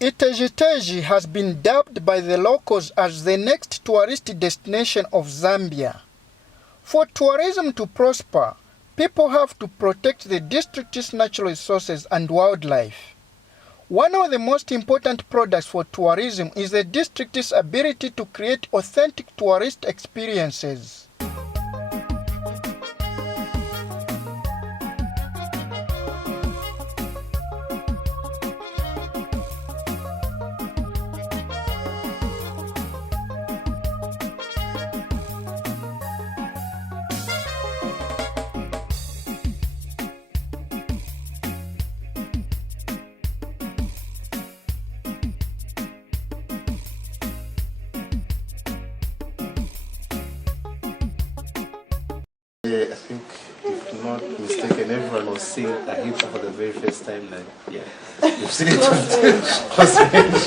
Itezhi Tezhi has been dubbed by the locals as the next tourist destination of Zambia. For tourism to prosper, people have to protect the district's natural resources and wildlife. One of the most important products for tourism is the district's ability to create authentic tourist experiences. I think, if not mistaken, everyone was seeing a hippo for the very first time. Like, yeah, you've seen it close range.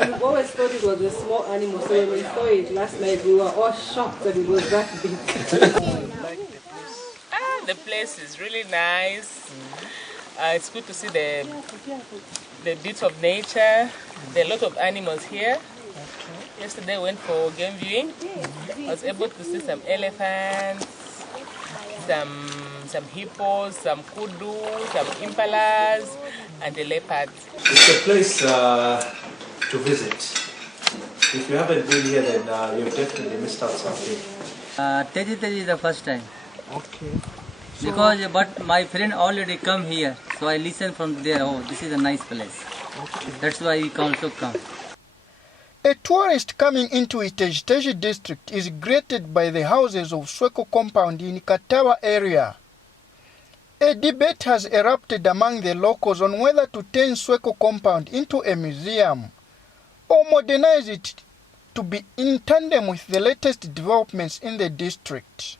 And we always thought it was a small animal, so when we saw it last night, we were all shocked that it was that big. The place is really nice. It's good to see the beauty of nature. There are a lot of animals here. Yesterday we went for game viewing. I was able to see some elephants, some hippos, some kudu, some impalas, and the leopards. It's a place to visit. If you haven't been here, then you've definitely missed out something. Itezhi Tezhi is the first time. Okay. But my friend already come here, so I listen from there. Oh, this is a nice place. Okay. That's why we can also come. A tourist coming into Itezhi Tezhi district is greeted by the houses of SWECO compound in Katawa area. A debate has erupted among the locals on whether to turn SWECO compound into a museum or modernize it to be in tandem with the latest developments in the district.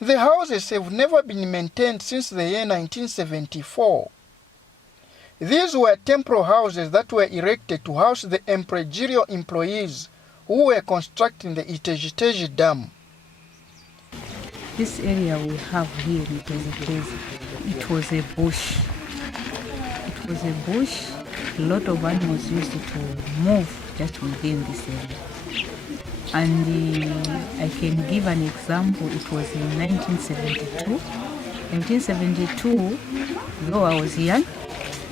The houses have never been maintained since the year 1974. These were temporal houses that were erected to house the imperial employees who were constructing the Itezhi Tezhi Dam. This area we have here in Itezhi Tezhi, it was a bush. It was a bush. A lot of animals used to move just within this area. And I can give an example. It was in 1972. 1972, though I was young,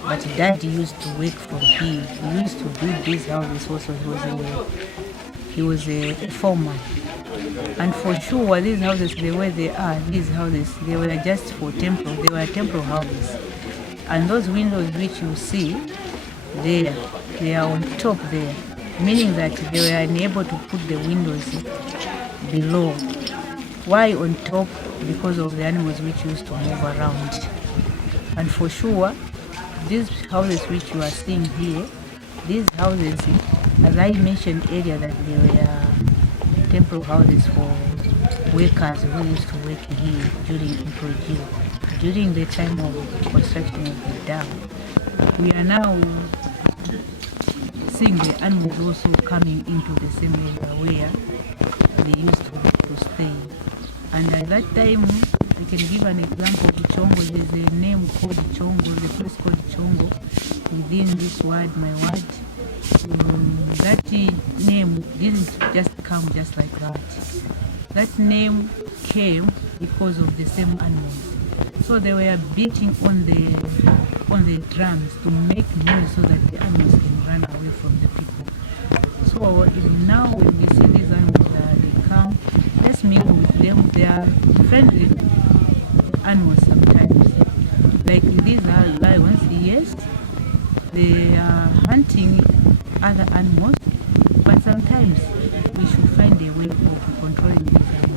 but Dad used to work from here. He used to build these houses also. He was a foreman. And for sure, these houses, the way they are, these houses, they were just for temporal. They were temporal houses. And those windows which you see there, they are on top there, meaning that they were unable to put the windows below. Why on top? Because of the animals which used to move around. And for sure, these houses which you are seeing here, these houses, as I mentioned earlier, that they were temporal houses for workers who used to work here during the time of construction of the dam. We are now seeing the animals also coming into the same area where they used to stay. And at that time, I can give an example. Chongo, there's a name called Chongo, the place called Chongo within this word, my word. That name didn't just come just like that. That name came because of the same animals. So they were beating on the drums to make noise so that the animals can run away from the people. So now when we see these animals, they come, let's meet with them. They are friendly animals sometimes. Like these are lions, yes, they are hunting other animals, but sometimes we should find a way of controlling these animals.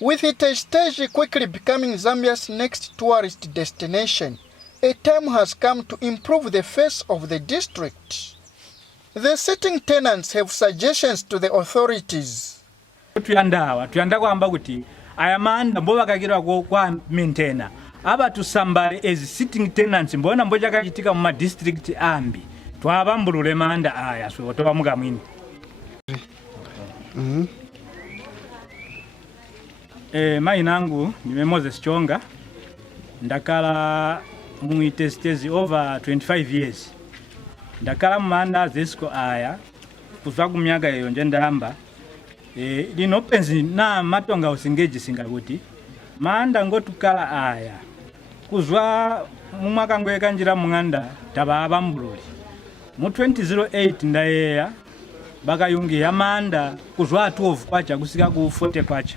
With Itezhi Tezhi quickly becoming Zambia's next tourist destination, a time has come to improve the face of the district. The sitting tenants have suggestions to the authorities. Tuyanda kwamba kuti ayamanda mbo bakagirwa kwa maintainer aba tusambale as sitting tenants mbona mboja kachitika mu district ambi twabambulule manda aya so toba mugamwini. Mai nangu nime Moses Chonga ndakala mu Itezhi Tezhi over 25 years. Ndakala manda ZESCO aya kuva ku myaka eyo nje ndamba lino penzi na matonga usingeji singakuti manda ngotukala aya kuzwa mu mwaka ngweka njira munganda taba abambululi mu 2008 ndayeya bakayungi ya manda kuzwa 12 kwacha kusika ku 40 kwacha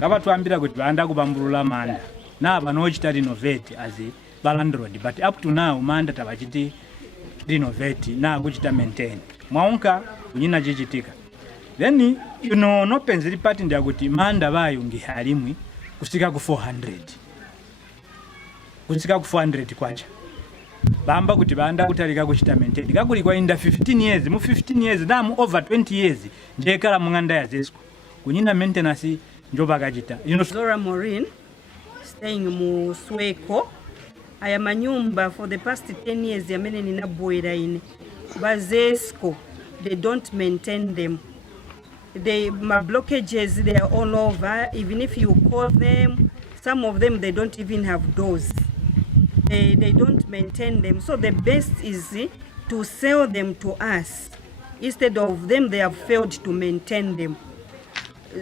kaba tuambira kuti banda kubambulula manda na bano chita renovate as a landlord, but up to now manda tabachiti renovate na kuchita maintain mwaunka kunyina chichitika. Then no penzili pati ndia kuti manda bayungi halimwi kusika ku 400 kwacha bamba kuti banda kutalika kuchita maintain kakuli kwa inda 15 years mu 15 years na mu over 20 years njekala munganda ya ZESCO kunyina maintenance njoba kachita. Zora Maureen, staying mu SWECO. Ayamanyumba for the past 10 years yamene ninaboera ine. Ba ZESCO, they don't maintain them. My blockages, they are all over. Even if you call them, some of them, they don't even have doors. They don't maintain them. So the best is to sell them to us. Instead of them, they have failed to maintain them.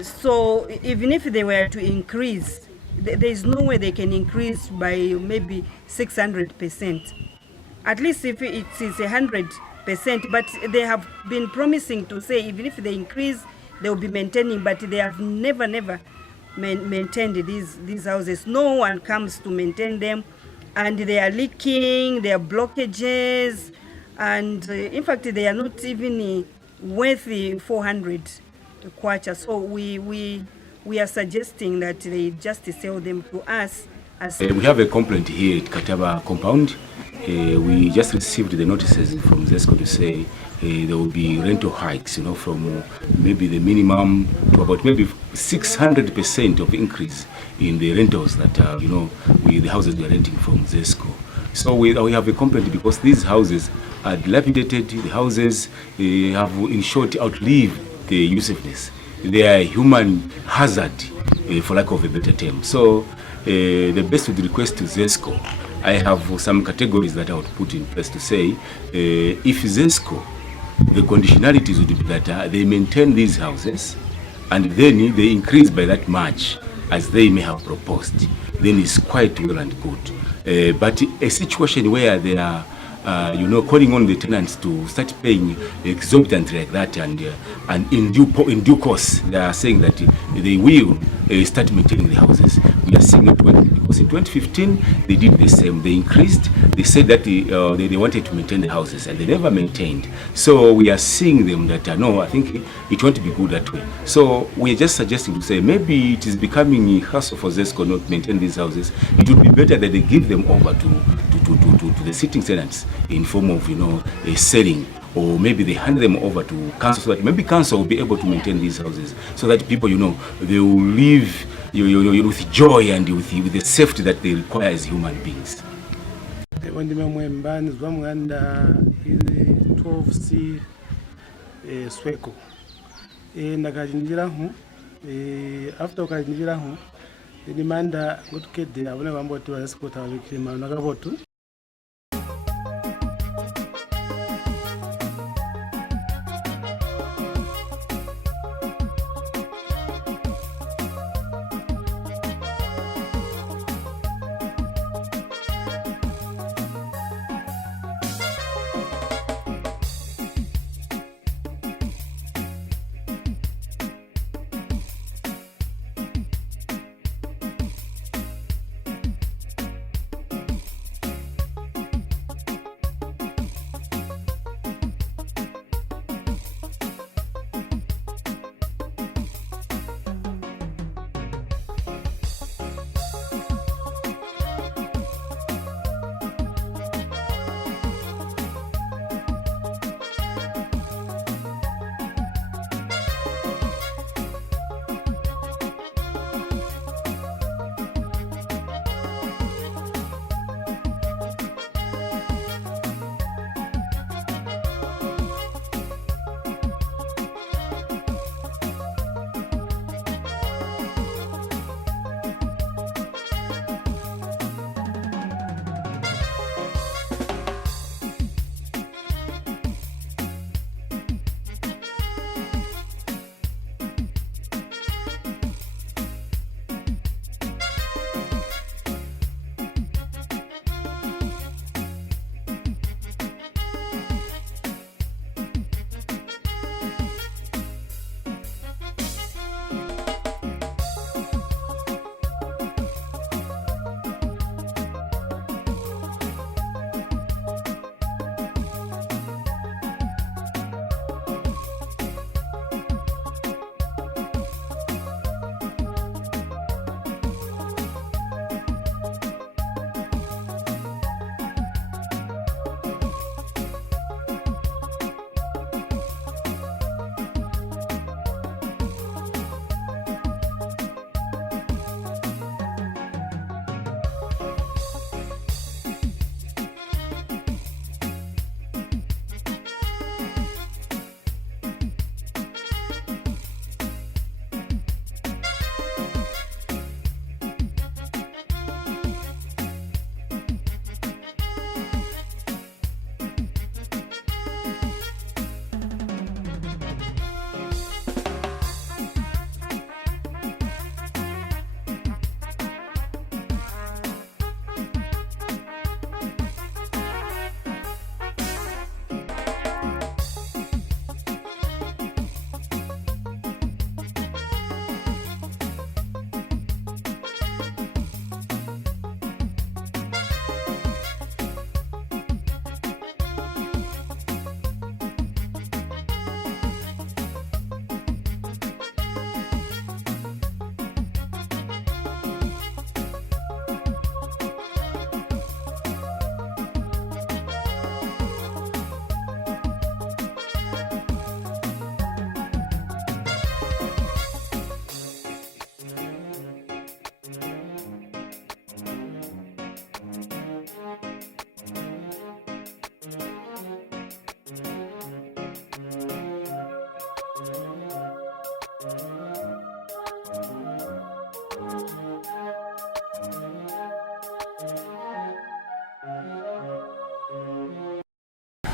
So even if they were to increase, there is no way they can increase by maybe 600%. At least if it is 100%, but they have been promising to say even if they increase, they will be maintaining, but they have never maintained these houses. No one comes to maintain them, and they are leaking, there are blockages, and in fact they are not even worth 400 kwacha. So we are suggesting that they just sell them to us. We have a complaint here at Kataba compound. We just received the notices from ZESCO to say there will be rental hikes, from maybe the minimum to about maybe 600% of increase in the rentals that the houses we are renting from ZESCO. So we have a complaint because these houses are dilapidated. The houses have in short outlived the usefulness. They are human hazard, for lack of a better term. So the best would request to ZESCO. I have some categories that I would put in place to say, if ZESCO, the conditionalities would be that they maintain these houses and then they increase by that much as they may have proposed, then it's quite well and good. But a situation where they are calling on the tenants to start paying exorbitant like that, and in due course they are saying that they will start maintaining the houses. We are seeing it working because in 2015 they did the same. They increased. They said that they wanted to maintain the houses and they never maintained. So we are seeing them that no, I think it won't be good that way. So we are just suggesting to say maybe it is becoming a hassle for ZESCO not to maintain these houses. It would be better that they give them over to the sitting tenants in form of a selling, or maybe they hand them over to council so that maybe council will be able to maintain these houses so that people they will live with joy and with the safety that they require as human beings. SWECO ndakachinjirahu after ukachinjirahu ndimanda ngotukede abone bamboti bazikota babikima nakabotu.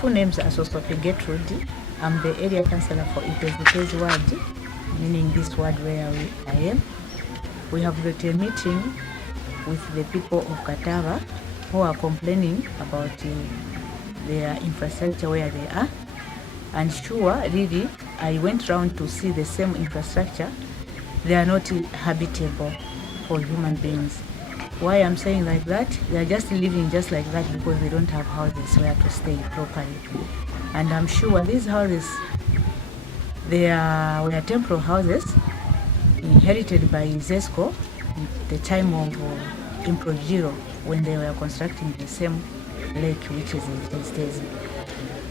Full names are Sosope Gertrude. I'm the area councillor for Itezhi Tezhi ward, meaning this ward where I am. We have got a meeting with the people of Katava who are complaining about their infrastructure where they are. And sure, really, I went round to see the same infrastructure. They are not habitable for human beings. Why I'm saying like that? They are just living just like that because they don't have houses where to stay properly. And I'm sure these houses, they were temporary houses inherited by SWECO at the time of Improgiro when they were constructing the same lake which is in Itezhi.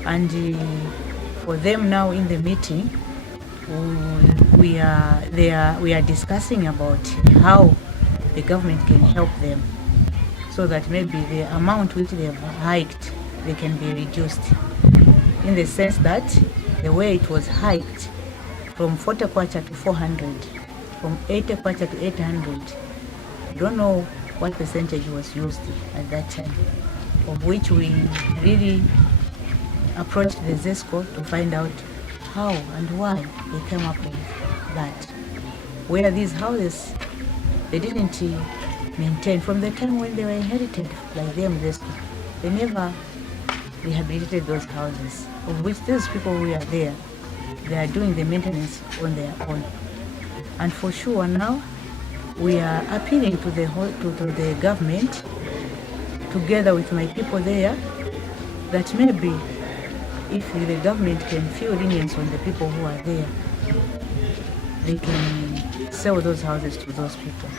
And for them now in the meeting, we are discussing about how the government can help them so that maybe the amount which they have hiked, they can be reduced. In the sense that the way it was hiked from 40 kwacha to 400, from 80 kwacha to 800, I don't know what percentage was used at that time, of which we really approached the SWECO to find out how and why they came up with that. Where these houses, they didn't maintain from the time when they were inherited by them, they never rehabilitated those houses, of which those people who are there, they are doing the maintenance on their own. And for sure now, we are appealing to the government, together with my people there, that maybe if the government can feel lenience on the people who are there, they can sell those houses to those people.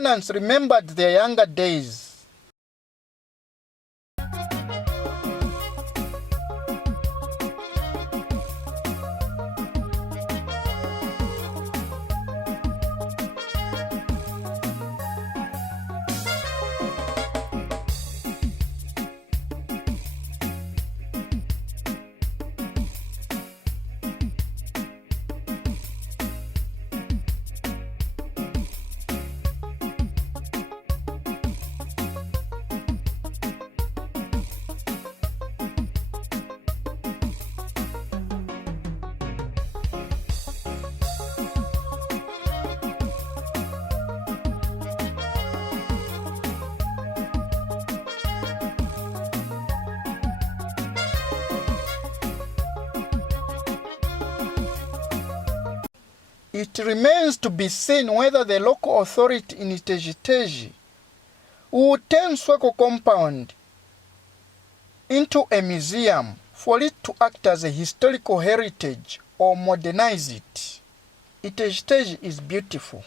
tenants remembered their younger days. It remains to be seen whether the local authority in Itezhi Tezhi will turn SWECO compound into a museum for it to act as a historical heritage or modernize it. Itezhi Tezhi is beautiful.